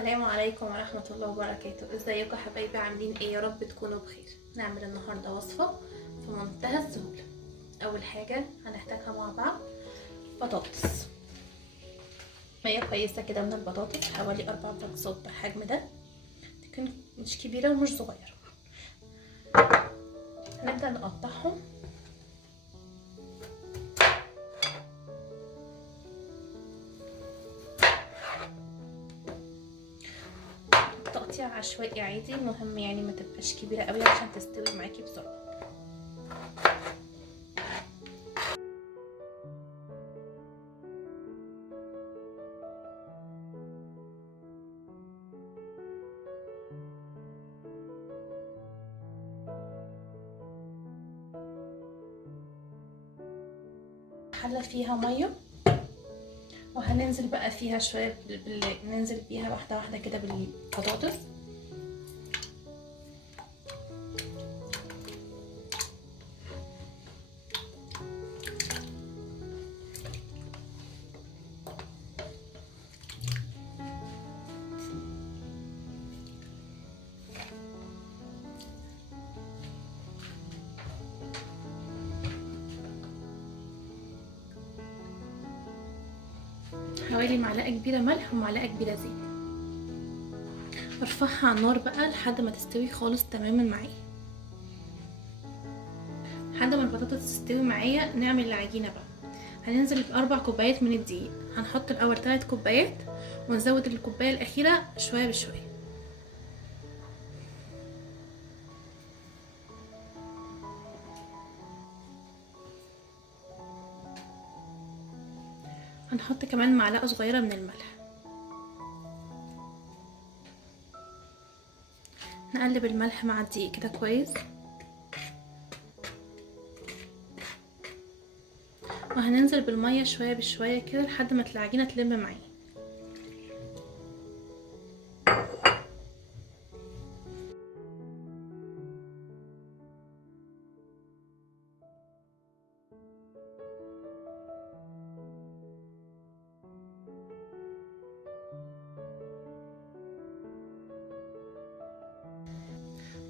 السلام عليكم ورحمة الله وبركاته. ازيكم يا حبايبي؟ عاملين ايه؟ يا رب تكونوا بخير. نعمل النهاردة وصفة في منتهى السهولة. اول حاجة هنحتاجها مع بعض بطاطس، كمية كويسة كده من البطاطس، حوالي 4 بطاطسات بالحجم ده، تكون مش كبيرة ومش صغيرة. هنبدأ نقطعهم تقطيع عشوائي عادي، المهم يعني ما تبقاش كبيرة قوي عشان تستوي معاكي بسرعة. حلة فيها مية وهننزل بقى فيها شوية ننزل بيها واحدة واحدة كده بالبطاطس. حوالي معلقة كبيرة ملح ومعلقة كبيرة زيت. ارفعها على النار بقى لحد ما تستوي خالص تماما معايا. لحد ما البطاطس تستوي معايا نعمل العجينة بقى. هننزل ب4 كوبايات من الدقيق، هنحط الاول 3 كوبايات ونزود الكوباية الاخيرة شوية بشوية. هنحط كمان معلقة صغيرة من الملح. نقلب الملح مع الدقيق كده كويس، وهننزل بالمية شوية بشوية كده لحد ما العجينة تلم معايا.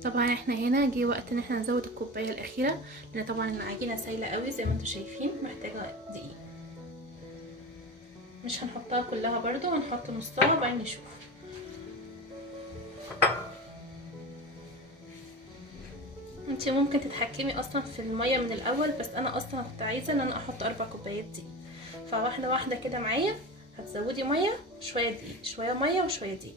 طبعا احنا هنا جه وقت ان احنا نزود الكوبايه الاخيره، لان طبعا العجينه سايله قوي زي ما انتم شايفين، محتاجه دقيق. مش هنحطها كلها برضو، هنحط نصها وبعدين نشوف. انتي ممكن تتحكمي اصلا في الميه من الاول، بس انا اصلا كنت عايزه ان انا احط 4 كوبايات دقيق، فواحده واحده كده معايا هتزودي ميه شويه دقيق، شويه ميه وشويه دقيق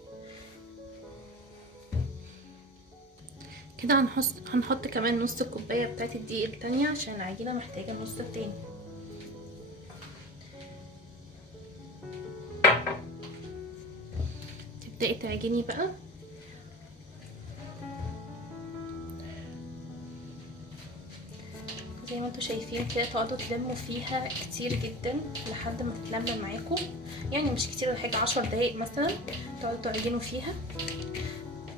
كده. هنحط كمان نص الكوبايه بتاعت الدقيق التانية عشان العجينه محتاجه النص التاني. تبدأي تعجني بقى زي ما انتوا شايفين كده، تقعدوا تلموا فيها كتير جدا لحد ما تتلم معاكم، يعني مش كتير ولا حاجه، 10 دقايق مثلا تقعدوا تعجنوا فيها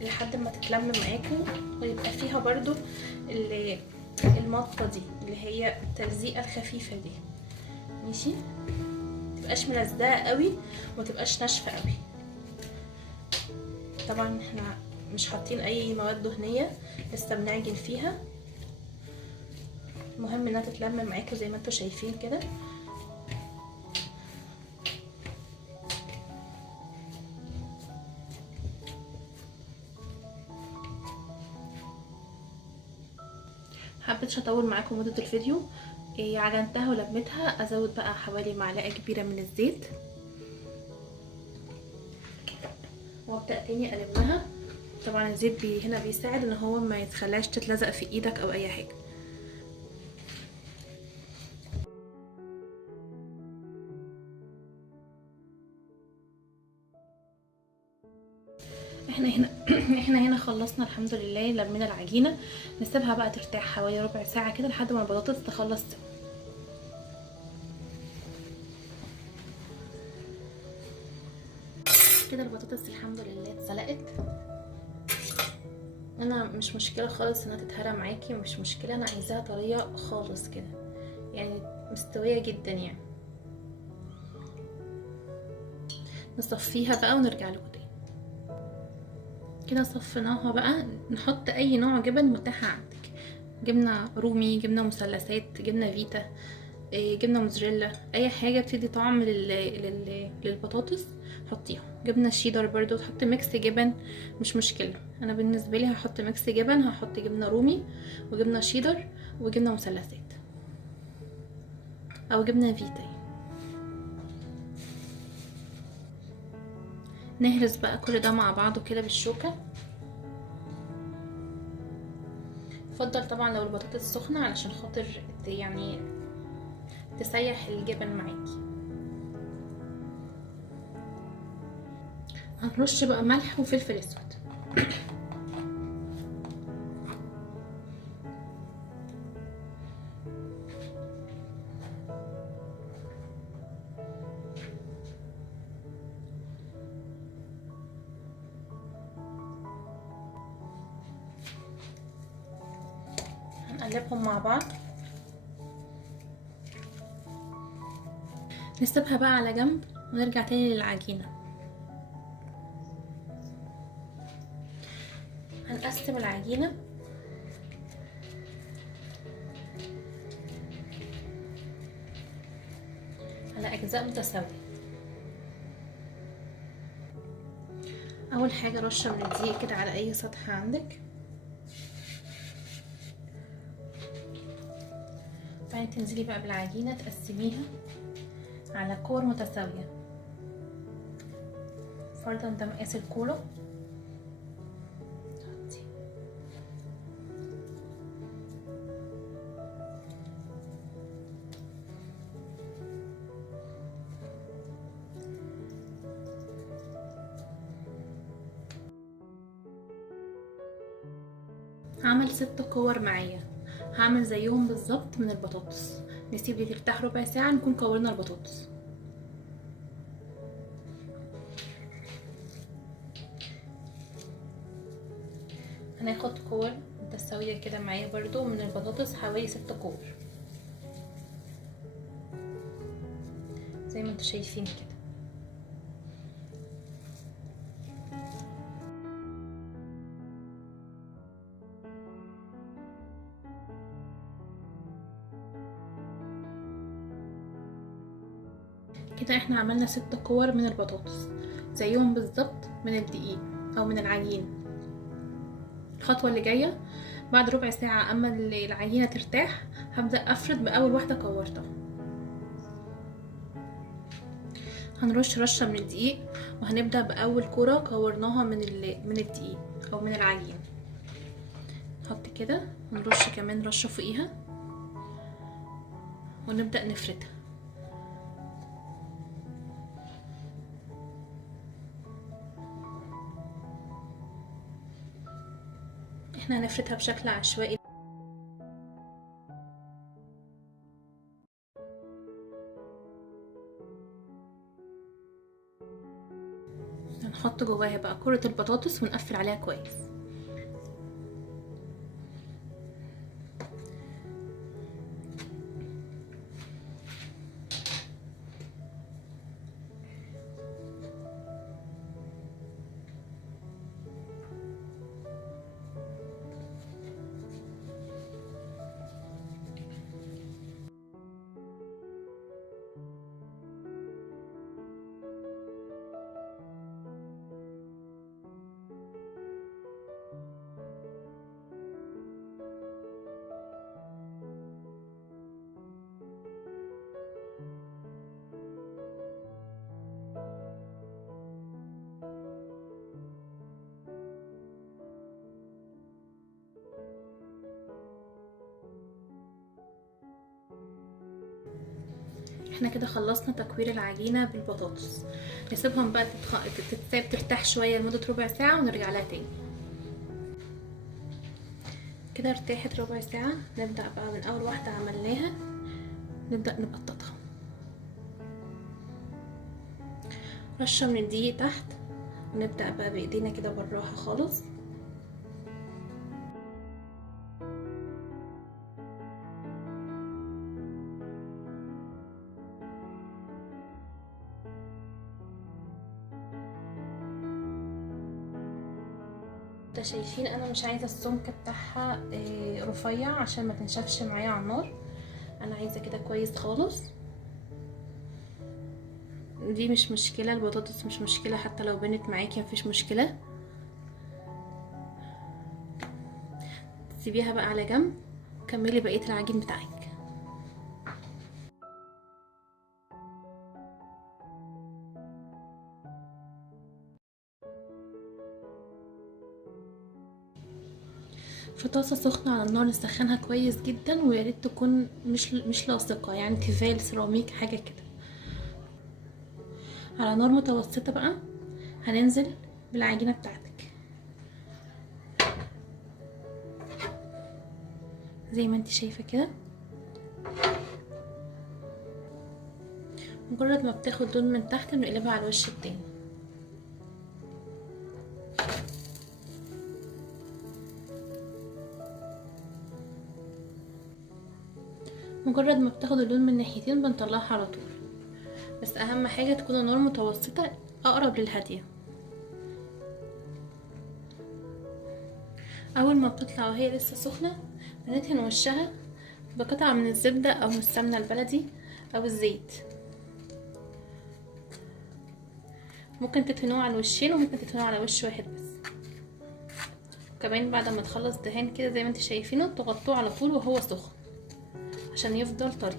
لحد ما تتلم معاكم، ويبقى فيها برضو المطه دي اللي هي التلزيقه الخفيفه دي، ماشي؟ متبقاش ملزقه قوي ومتبقاش ناشفه قوي. طبعا احنا مش حاطين اي مواد دهنيه، لسه بنعجن فيها. المهم انها تتلم معاكم زي ما انتوا شايفين كده. حبيتش اطول معاكم مده الفيديو. عجنتها ولمتها، ازود بقى حوالي معلقه كبيره من الزيت وابدا تاني اقلبها. طبعا الزيت هنا بيساعد ان هو ما يتخلاش تتلزق في ايدك او اي حاجه. احنا هنا خلصنا الحمد لله، لمينا العجينه. نسيبها بقى ترتاح حوالي ربع ساعه كده لحد ما البطاطس تخلص. كده البطاطس الحمد لله اتسلقت. انا مش مشكله خالص انها تتهرى معاكي، مش مشكله، انا عايزاها طريه خالص كده، يعني مستويه جدا يعني. نصفيها بقى ونرجع لكم تاني. كده صفيناها بقى. نحط اي نوع جبن متاح عندك، جبنه رومي، جبنه مثلثات، جبنه فيتا، جبنه موزاريلا، اي حاجه بتدي طعم للبطاطس حطيها. جبنه شيدر برضو تحط ميكس جبن مش مشكله. انا بالنسبه لي هحط ميكس جبن، هحط جبنه رومي وجبنه شيدر وجبنه مثلثات او جبنه فيتا. نهرس بقى كل ده مع بعضه كده بالشوكه. يفضل طبعا لو البطاطس سخنه علشان خاطر يعني تسيح الجبن معاكي. هنرش بقى ملح وفلفل اسود. هنقلبهم مع بعض. نسيبها بقى على جنب ونرجع تاني للعجينة. هنقسم العجينة على أجزاء متساوية. أول حاجة رشة من الدقيق كده على أي سطح عندك، بعدين تنزلي بقى بالعجينة تقسميها على كور متساوية. فرضا ده مقاس الكورة، هعمل 6 كور معايا، هعمل زيهم بالظبط من البطاطس. نسيب دي ترتاح ربع ساعة نكون كورنا البطاطس. هناخد كور متساوية كده معايا برضو من البطاطس، حوالي 6 كور زي ما انتوا شايفين كده. كده احنا عملنا 6 كور من البطاطس زيهم بالظبط من الدقيق او من العجين. الخطوة اللي جاية بعد ربع ساعة اما العجينة ترتاح هبدأ افرد بأول واحدة كورتها. هنرش رشة من الدقيق وهنبدأ بأول كرة كورناها من الدقيق او من العجين. نحط كده ونرش كمان رشة فوقيها ونبدأ نفردها. احنا هنفردها بشكل عشوائي. هنحط جواها بقى كرة البطاطس ونقفل عليها كويس. احنا كده خلصنا تكوير العجينة بالبطاطس. نسيبهم بقى تتساب ترتاح شوية لمدة ربع ساعة ونرجع لها تاني. كده ارتاحت ربع ساعة، نبدأ بقى من اول واحدة عملناها نبدأ نبططها. رشة من الدقيق تحت ونبدأ بقى بايدينا كده بالراحة خالص. ده شايفين انا مش عايزه السمك بتاعها رفيع عشان ما تنشفش معايا على النار، انا عايزه كده كويس خالص. دي مش مشكله، البطاطس مش مشكله حتى لو بنت معاكي مفيش مشكله. سيبيها بقى على جنب، كملي بقيه العجين بتاعك. في طاسه سخنه على النار نسخنها كويس جدا، ويا ريت تكون مش لاصقه، يعني تيفال سيراميك حاجه كده. على نار متوسطه بقى هننزل بالعجينه بتاعتك زي ما انت شايفه كده. مجرد ما بتاخد لون من تحت بنقلبها على الوش التاني. مجرد ما بتاخد اللون من ناحيتين بنطلعها على طول، بس اهم حاجه تكون النار متوسطه اقرب للهاديه. اول ما بتطلع وهي لسه سخنه بندهن وشها بقطعه من الزبده او من السمنه البلدي او الزيت. ممكن تدهنوه على الوشين وممكن تدهنوه على وش واحد بس. كمان بعد ما تخلص دهان كده زي ما انت شايفينه تغطوه على طول وهو سخن عشان يفضل طري.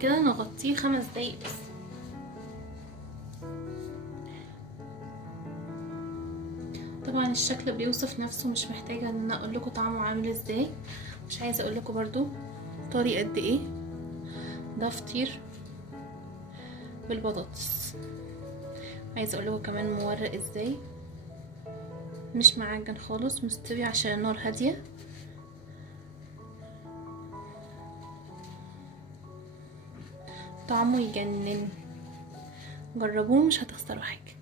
كده نغطيه 5 دقايق بس. طبعا الشكل بيوصف نفسه، مش محتاجه ان انا اقول لكم طعمه عامل ازاي، مش عايزه اقول لكم برضو طري قد ايه. ده فطير بالبطاطس. عايزه اقول لكم كمان مورق ازاي، مش معجن خالص، مستوي عشان النار هاديه. طعمه يجنن، جربوه مش هتخسروا حاجه.